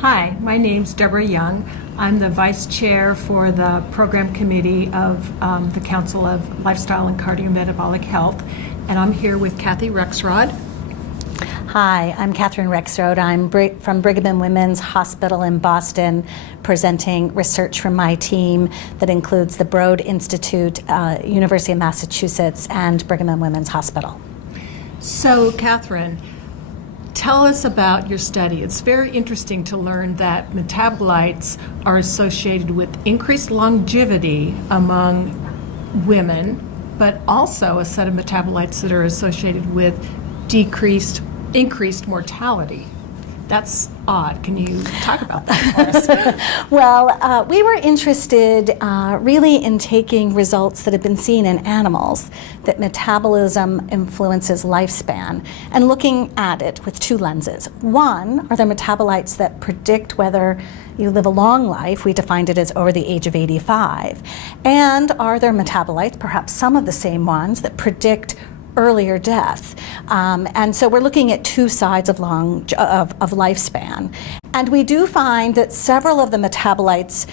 Hi, my name's Deborah Young. I'm the Vice Chair for the Program Committee of the Council of Lifestyle and Cardiometabolic Health, and I'm here with Kathryn Rexrode. Hi, I'm Kathryn Rexrode. I'm from Brigham and Women's Hospital in Boston, presenting research from my team that includes the Broad Institute, University of Massachusetts, and Brigham and Women's Hospital. So, Kathryn, tell us about your study. It's very interesting to learn that metabolites are associated with increased longevity among women, but also a set of metabolites that are associated with increased mortality. That's odd. Can you talk about that for us? Well, we were interested really in taking results that have been seen in animals, that metabolism influences lifespan, and looking at it with two lenses. One, are there metabolites that predict whether you live a long life? We defined it as over the age of 85. And are there metabolites, perhaps some of the same ones, that predict earlier death? And so we're looking at two sides of lifespan. And we do find that several of the metabolites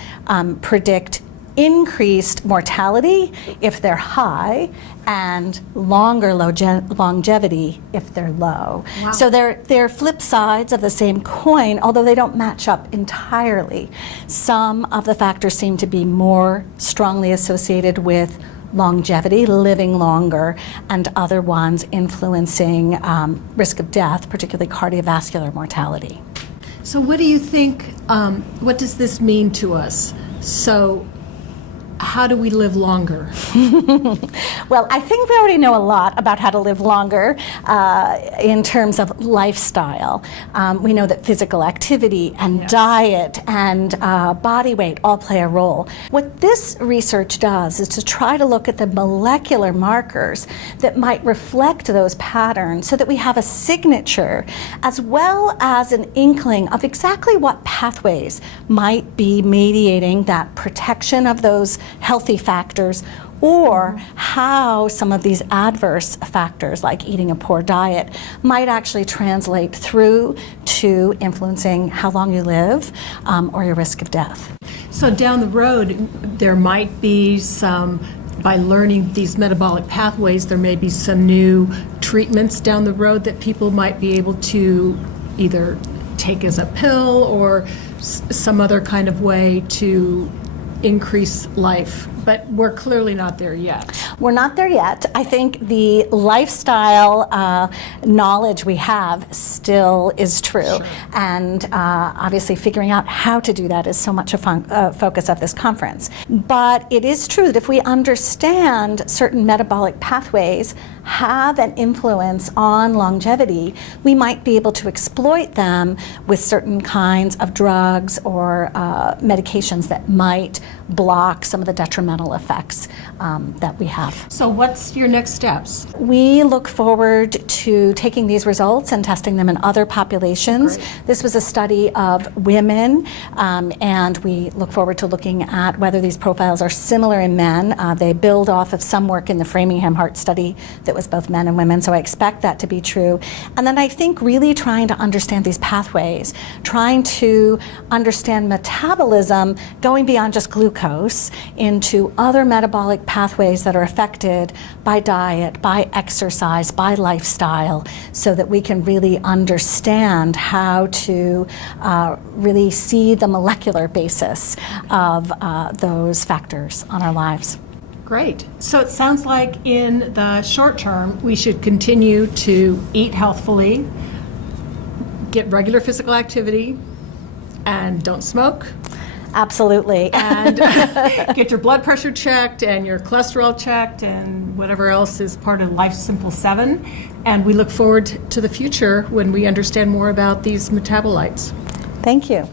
predict increased mortality if they're high and longer longevity if they're low. Wow. So they're flip sides of the same coin, although they don't match up entirely. Some of the factors seem to be more strongly associated with longevity, living longer, and other ones influencing risk of death, particularly cardiovascular mortality. So what do you think, what does this mean to us? So how do we live longer? Well, I think we already know a lot about how to live longer in terms of lifestyle. We know that physical activity and diet and body weight all play a role. What this research does is to try to look at the molecular markers that might reflect those patterns so that we have a signature as well as an inkling of exactly what pathways might be mediating that protection of those healthy factors, or how some of these adverse factors like eating a poor diet might actually translate through to influencing how long you live or your risk of death. So down the road, there might be some, by learning these metabolic pathways, there may be some new treatments down the road that people might be able to either take as a pill or some other kind of way to increase life, but we're clearly not there yet. We're not there yet. I think the lifestyle knowledge we have still is true. Sure. And obviously figuring out how to do that is so much a focus of this conference. But it is true that if we understand certain metabolic pathways have an influence on longevity, we might be able to exploit them with certain kinds of drugs or medications that might block some of the detrimental effects that we have. So what's your next steps? We look forward to taking these results and testing them in other populations. Great. This was a study of women, and we look forward to looking at whether these profiles are similar in men. They build off of some work in the Framingham Heart Study that was both men and women, so I expect that to be true. And then I think really trying to understand these pathways, trying to understand metabolism, going beyond just glucose into other metabolic pathways that are affected by diet, by exercise, by lifestyle, so that we can really understand how to really see the molecular basis of those factors on our lives. Great. So it sounds like in the short term, we should continue to eat healthfully, get regular physical activity, and don't smoke. Absolutely. And get your blood pressure checked and your cholesterol checked and whatever else is part of Life's Simple 7. And we look forward to the future when we understand more about these metabolites. Thank you.